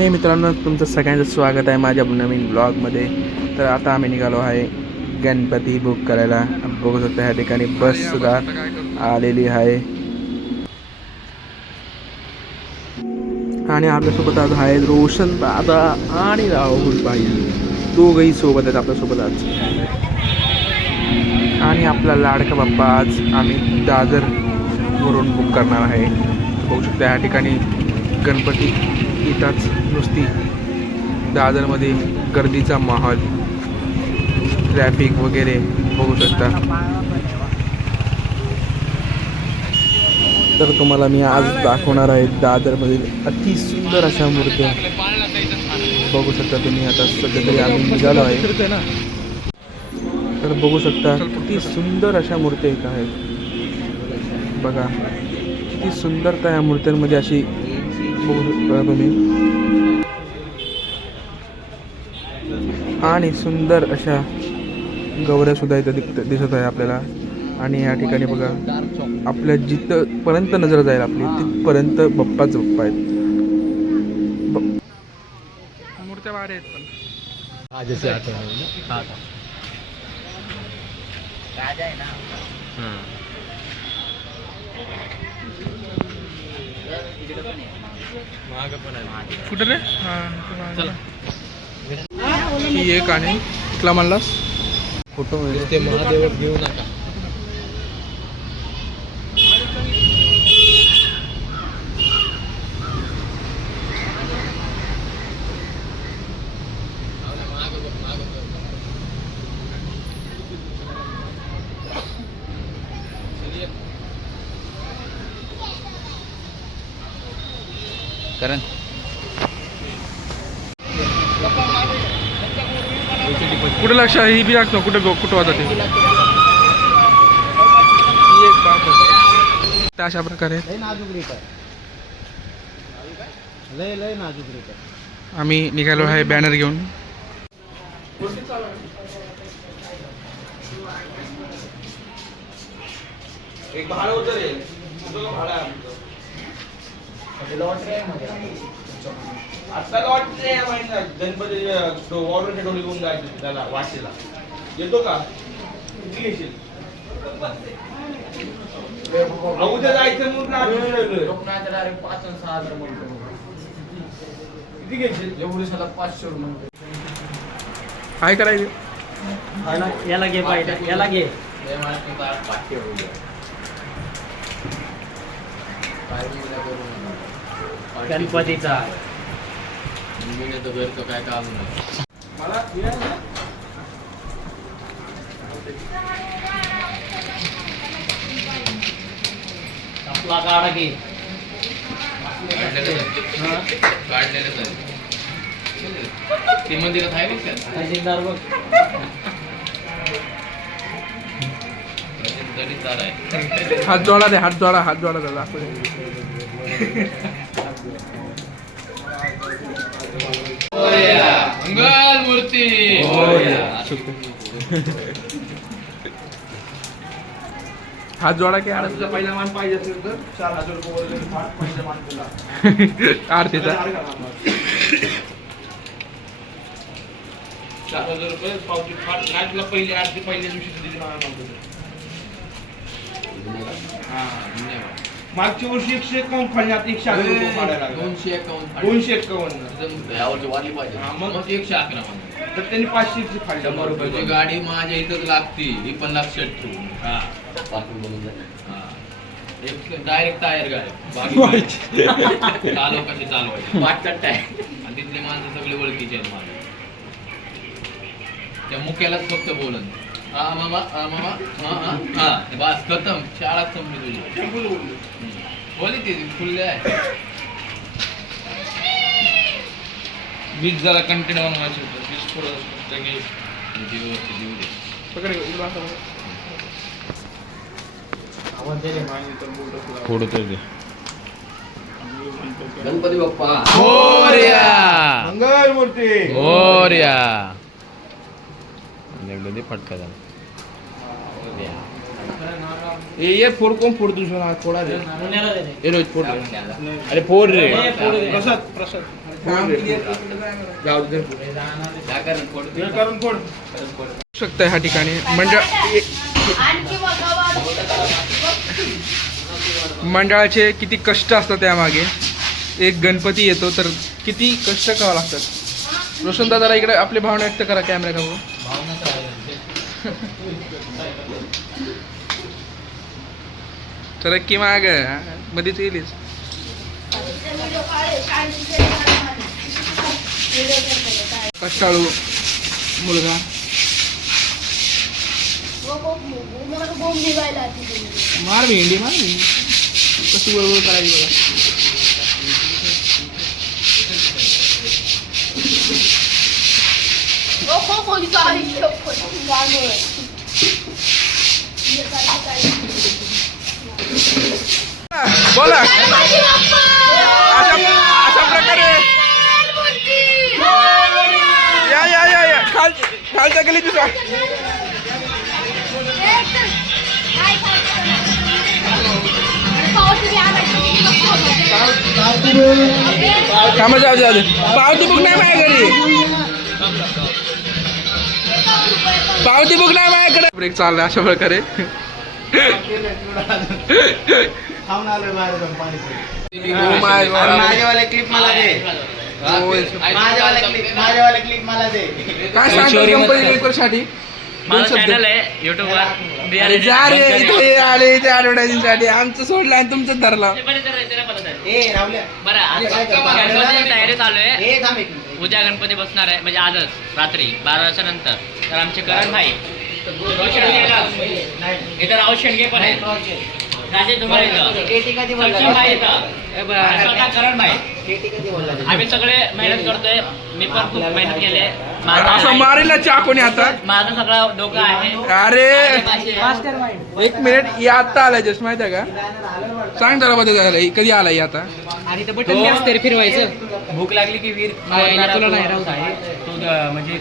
हे मित्रांनो, तुमचं सगळ्यांचं स्वागत आहे माझ्या नवीन ब्लॉगमध्ये. तर आता आम्ही निघालो आहे गणपती बुक करायला. बघू शकता ह्या ठिकाणी बससुद्धा आलेली आहे आणि आपल्यासोबत आज आहे रोशन दादा आणि राहुल भाई, दोघंही सोबत आहेत आपल्यासोबत आज. आणि आपला लाडका बाप्पा आज आम्ही दादरवरून बुक करणार आहे. बघू शकता ह्या ठिकाणी गणपती येताच नुसती दादरमध्ये गर्दीचा माहोल, ट्रॅफिक वगैरे बघू शकता. तर तुम्हाला मी आज दाखवणार आहे दादरमधील अति सुंदर अशा मूर्त्या. बघू शकता तुम्ही. आता सध्या तरी आम्ही निघालो आहे. तर बघू शकता किती सुंदर अशा मूर्त्या इथं आहेत. बघा किती सुंदरता या मूर्त्यांमध्ये अशी बघू शकता तुम्ही. आणि सुंदर अशा गौऱ्या सुद्धा इथं दिसत आहे आपल्याला. आणि या ठिकाणी बघा आपल्या जिथपर्यंत नजर जाईल आपली तिथपर्यंत बाप्पाच बाप्पा आहेत. मूर्त्या बाहेर आहेत पण कुठे रे? ही एक आणि कुठला म्हणलास फोटो ते महादेव घेऊ नका. करण कुठे लक्ष आहे? ही बी लागतो कुठं वाजते ही एक बाप. अशा प्रकारे आम्ही निघालो आहे बॅनर घेऊन. एक भाडं होतं रे, भाडं आता लॉटरी गणपती वॉरंटी डोली घेऊन जायचं त्याला वाटेला येतो का? किती घेशील? उद्या जायचं म्हणून डायरेक्ट 5 आणि 6 हजार म्हणतो. किती घेशील? एवढी साला 500 रुपये. काय करायचं? याला घे पाहिजे, याला घे. गणपतीचा घरचं काय काम नाही मला. आपला गाडा घे काढलेलं ते मंदिरात आहे बघ तहसीलदार बघ. हात जोडा दे, हात जोडा त्याला. मंगल मूर्ती हात जोडा की पहिला मान पाहिजे असेल तर 4000 रुपये पहिला मान तुला आरतीचा 4000 रुपये पावती फाट नाही तुला पहिली आरती पहिल्या दिवशी दिली मला. मागच्या वर्षी 151 फाडण्यात 111 रुपये फाडायला लागले. 251 यावरची वाढली पाहिजे. मग 111 तर त्यांनी 500 ची फाडली. 100 रुपयाची गाडी माझ्या इथंच लागती. ही पण लक्षात ठेवून डायरेक्ट टायर गाडी चालव कशी चालवायची 5 टायर. आणि तिथले माणसं सगळे ओळखीचे आहेत माझे. त्या मुख्यालाच फक्त बोलन हा मामा हा बस खतम. शाळा संपली तुझी. बोली ती फुलले आहे. वीज जरा कंटिन्यू बनवायची होतं. वीज थोडं गणपती बाप्पा मोरया. मंगल मूर्ती मोरया. फटका झाला. ये फोड़ कौन फोड़ दूसरा थोड़ा दे मुन्याला दे दे. ये लो फोड़ अरे फोड़ रे प्रसाद प्रसाद जाऊ दे. करून फोड. शकता ह्या ठिकाणी मंडळाचे किती कष्ट असतात त्यामागे. एक गणपती येतो तर किती कष्ट करावं लागतात. रोशन दादाला इकडे आपली भावना व्यक्त करा कॅमेरा का. तर की माग मध्येच येईलच. कष्टाळू मुलगा. मार भेंडी मार मी कशी बरोबर करायची बघा. बोला अशा प्रकारे या या या या खालच्या गली तुझा. कामा जाऊ दे. पावती बुक नाही माझ्या घरी. पावती बुक नाही माझ्याकडे. ब्रेक चाललाय अशा प्रकारे. खाऊन आलोय बाहेर जाऊन पाणी. माझ्यावाले क्लिप मला दे. माझ्यावाले क्लिप मला दे. काय सांगतो कंपनी साठी. माझं चॅनल आहे युट्यूबवर. अरे जा रे इथे आले इथे ऍडव्हर्टायझिंग साठी. आमचं सोडलं आणि तुमचं धरलं. गणपतीची तयारी चालू आहे. उद्या गणपती बसणार आहे म्हणजे आजच रात्री 12 वाजता नंतर. तर आमचे करण भाई इथं राहुल शेंडगे पण आहे. राजेश धुमाळ इथं. सचिन भाई इथं. करण भाई. आम्ही सगळे मेहनत करतोय. मी पण खूप मेहनत केले. असं मारेल चाकोने आता. माझं सगळं डोकं आहे. अरे एक मिनिट या आता आलाय जस्ट माहिती आहे का. सांग जरा बदल झालाय कधी आलाय आता. आणि ते बटन जास्त तरी फिरवायचं. भूक लागली की वीर तुला नाही राहत आहे तो म्हणजे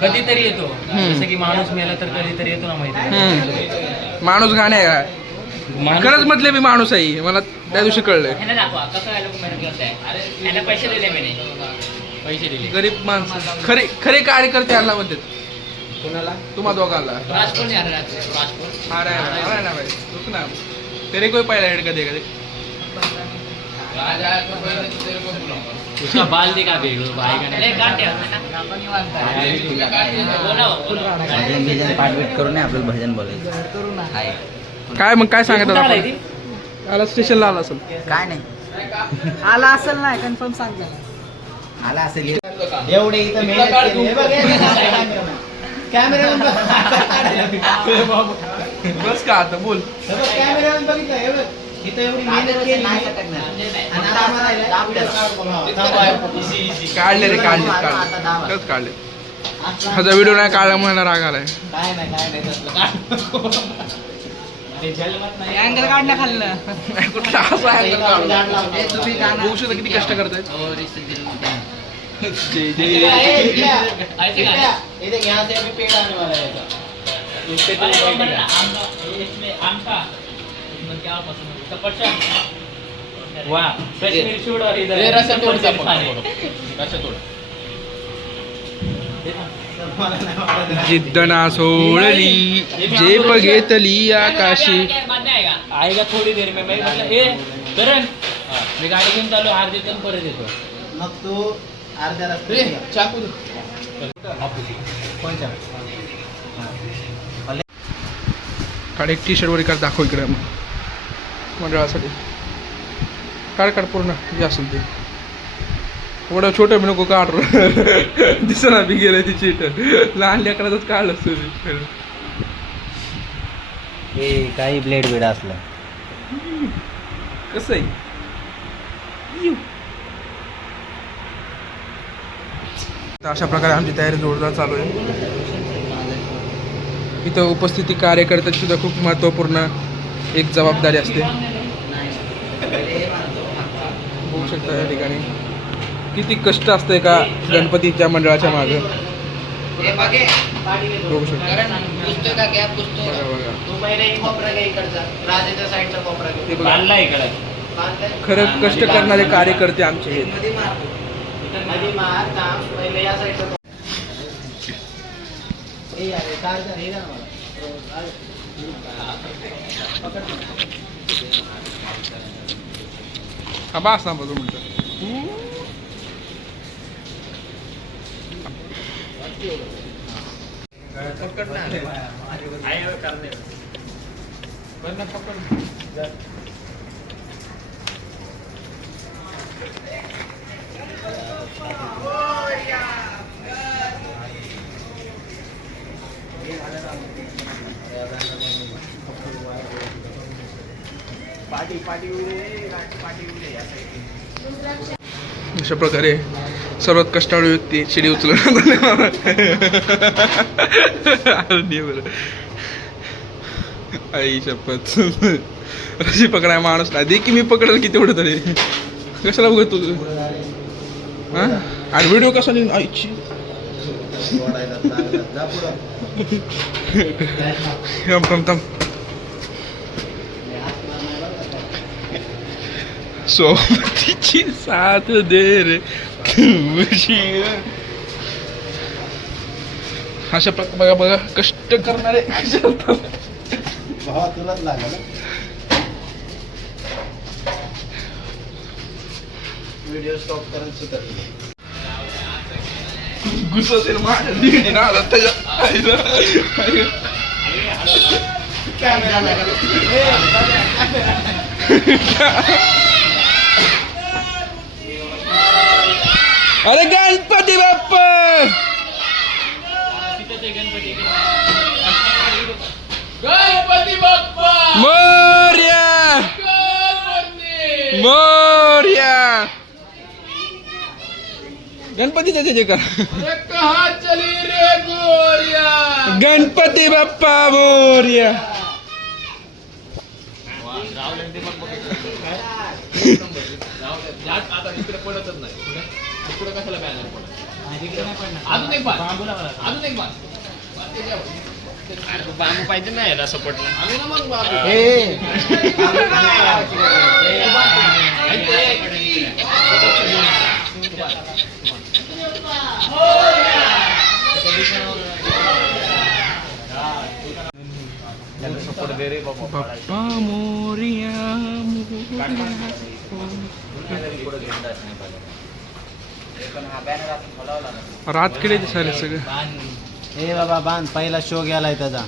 कधीतरी येतो. जसं की माणूस मेला तर कधीतरी येतो ना माहिती. माणूस घाणे आहे. खरंच म्हटले मी माणूस आहे. मला त्या दिवशी कळलंय. ह्याने दाखवा कसं काय लोक मेहनत करताय. ह्याने पैसे दिले मी पैसे दिले. गरीब माणसं खरे खरे कार्यकर्ते आला म्हणतात. कोणाला? तुम्हा दोघांना. राजपूत यार राजपूत. अरे ना भाई रुक ना. तेरे कोई पहला हेड कदे कदे. उसका बाल दिखा भेड़ो भाई का नहीं काट भजन पाठवेट करू नये आपल्याला भजन बोलायचं आहे. काय मग काय सांगत होता आपण? आला स्टेशनला आला असेल. काय नाही आला असेल नाही कन्फर्म सांग. आला असेल. एवढे इथं मेहनत केली. हे बघ, कॅमेरामन बस का आता बोल. कॅमेरामन बघितलं. हे बघ इथं एवढी मेहनत केली. आणि काढले रे काढले खरंच काढले. ह्याचा व्हिडिओ नाही काढला म्हणून राग आलाय. काय नाही तसलं काय. अँगल काढणं खाल्लं. कुठला असा angle काढला. बघू शकता किती कष्ट करतायत. जय जय. यहाँ से अभी पेड़ आने वाला है. जिद्द ना सोडली झेप घेतली आकाशी. आएगा थोडी देर में. मैं मतलब ए करण मी गाडी घेऊन चालू अर्धे देतो परत येतो. मग तू अर्ध्या रस्त्यात चाकू काढ एक टी शर्ट वर काढ दाखव इकडे मंडळासाठी. काढ काढ पूर्ण जे असेल ते. एवढं छोटं मी नको काढ. दिसना बी गेलं ती चीट. लहान लेकरातच काढलं असतं. हे काही ब्लेड बिड असलं कसं आहे. तर अशा प्रकारे आमची तयारी जोरदार चालू आहे. इथं उपस्थिती कार्यकर्त्याची सुद्धा खूप महत्त्वपूर्ण एक जबाबदारी असते. बघू शकता या ठिकाणी किती कष्ट असते का गणपतीच्या मंडळाच्या मागे. बघू शकता. बघा बघा. तू पहिले कोपरा घे इकडचा. राजाच्या साईडचा कोपरा घे. ते बघा. बांधला इकडे खरं कष्ट करणारे कार्यकर्ते आमचे हे. हा बास ना बघू म्हणतो. अशा प्रकारे सर्वात कष्टाळू व्यक्ती शिडी उचलून आई शपथ रशी पकडाय माणूस नाही दे की मी पकडल किती एवढं तरी कशाला बघत तू हा आणि व्हिडिओ कसा लिहिन आईची थांब सोबतीची साथ दे रे अशा प्रकार बघा कष्ट करणारे तुलाच लागला व्हिडिओ स्टॉप करून सुद्धा घुसत माझ्या दीड ना त्याच्या अरे गणपती बाप्पा गणपती बाप्पा मोरया मोरया गणपतीचा जय जयकार कहा चली रे गोरिया गणपती बाप्पा मोरया आता इकडे पडतच नाही पुढे कशाला बॅनर पडत अजून एक बार अजून एक बार बांबू पाहिजे नाही याला सपोर्टला आम्ही ना मग सपोर्ट दे रे बाप्पा मोरया रात किडे दिसायला सगळं ए बाबा बांध पहिला शो गेलाय त्याचा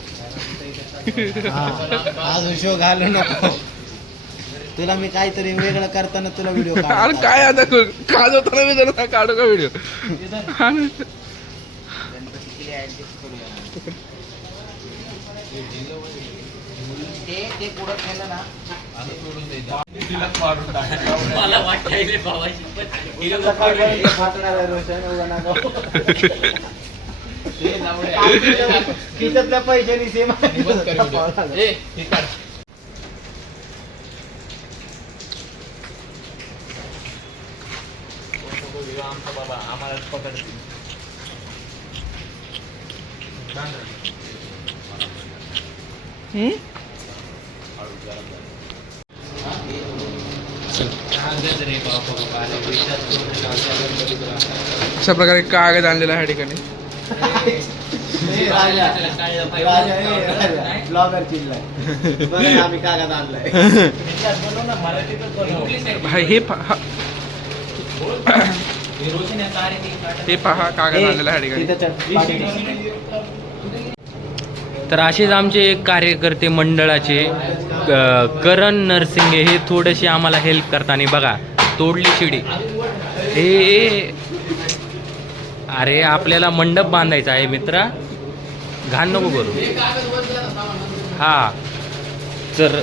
अजून शो घालू नको तुला मी काहीतरी वेगळं करताना तुला व्हिडिओ अरे काय आता काज होताना मी जरा काढू का व्हिडिओ मला वाटतंय बाबाची खिशातल्या पैशानी सेम बाबा आम्हाला पकडतील अशा प्रकारे कागद आणलेला ह्या ठिकाणी ब्लॉगर चिल्लाय आम्ही कागद आणलाय हे पहा कागद आणलेला ह्या ठिकाणी. तर असेच आमचे कार्यकर्ते मंडळाचे करण नरसिंगे हे थोडेसे आम्हाला हेल्प करताना बघा तोडली शिडी हे अरे आपल्याला मंडप बांधायचा आहे मित्रा घाण नको करू हा. तर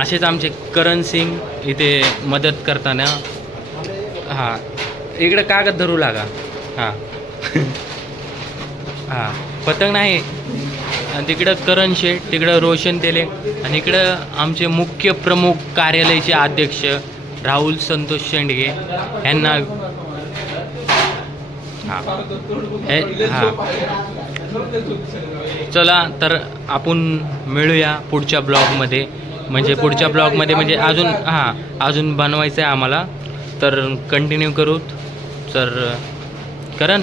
असेच आमचे करण सिंग इथे मदत करताना हा इकडं कागद धरू लागा हा हा पतंग नाही आणि तिकडं करण शेठ तिकडं रोशन तेले आणि इकडं आमचे मुख्य प्रमुख कार्यालयाचे अध्यक्ष राहुल संतोष शेंडगे यांना हां हां चला तर आपण मिळूया पुढच्या ब्लॉगमध्ये. म्हणजे पुढच्या ब्लॉगमध्ये म्हणजे अजून बनवायचं आहे आम्हाला, तर कंटिन्यू करू. तर करण